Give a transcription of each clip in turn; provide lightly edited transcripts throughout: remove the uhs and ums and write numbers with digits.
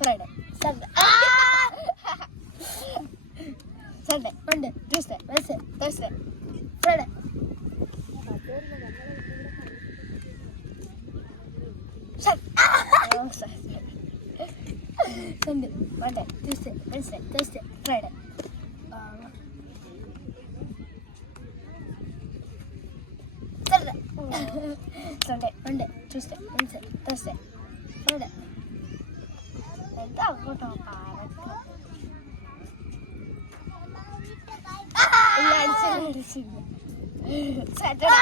Friday, Sunday, Sunday, Monday, Tuesday, Wednesday, Thursday, Friday. Sunday, Monday, Tuesday, Wednesday, Thursday, Friday. Saturday. Sunday, Monday, Tuesday, Wednesday, Thursday, Friday. എന്താ അങ്ങോട്ടോ Saturday,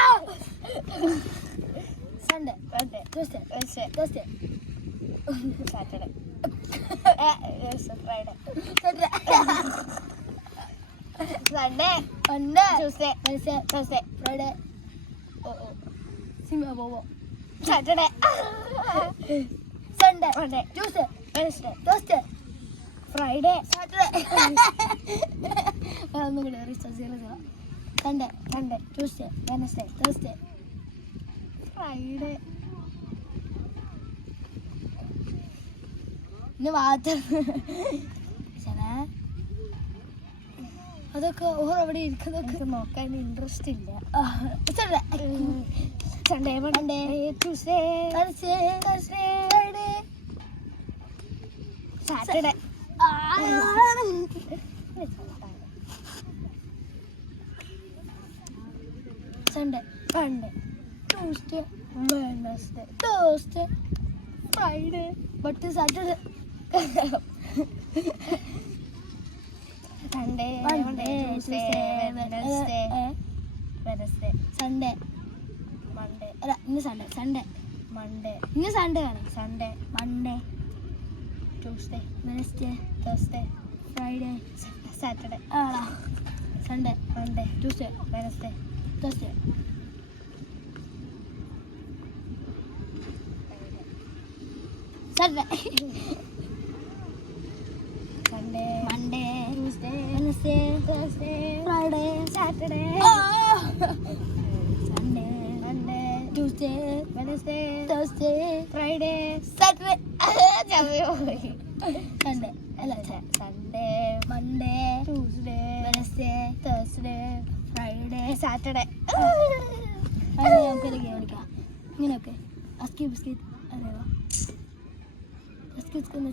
Sunday, Monday, Tuesday, Wednesday, Thursday, Saturday, Friday, Saturday, Sunday, Monday, Tuesday, Wednesday, Thursday, Friday, Saturday, Sunday, Monday, Tuesday, Wednesday, Thursday, Friday, Saturday, Sunday, Monday, Tuesday, Wednesday, Thursday, Friday. ഇനി മാത്രം അതൊക്കെ or അവിടെ ഇരിക്കുന്നതൊക്കെ നോക്കാൻ interest ഇല്ല. Sunday, Monday, Tuesday, Thursday, Friday, Saturday, Sunday, Monday, Tuesday, Wednesday, Thursday, Friday, but Saturday. Sunday, Monday, Tuesday, Wednesday, Sunday, Monday. അല്ല ഇന്ന് Sunday, Monday. ഇന്ന് Sunday ആണ്. Sunday, Monday, Tuesday, Wednesday, Thursday, Friday, Saturday. Sunday, Monday, Tuesday, Wednesday, Thursday, Saturday, Sunday, Monday, Tuesday, Wednesday, Thursday, Friday, Saturday, Sunday, Monday, Tuesday, Wednesday, Thursday, Friday, Saturday, Sunday, Sunday, Monday, Tuesday, Wednesday, Thursday, Friday, Saturday. നമുക്കൊരു game കളിക്കാം ഇങ്ങനെയൊക്കെ ASCII biscuit അറിയാമോ?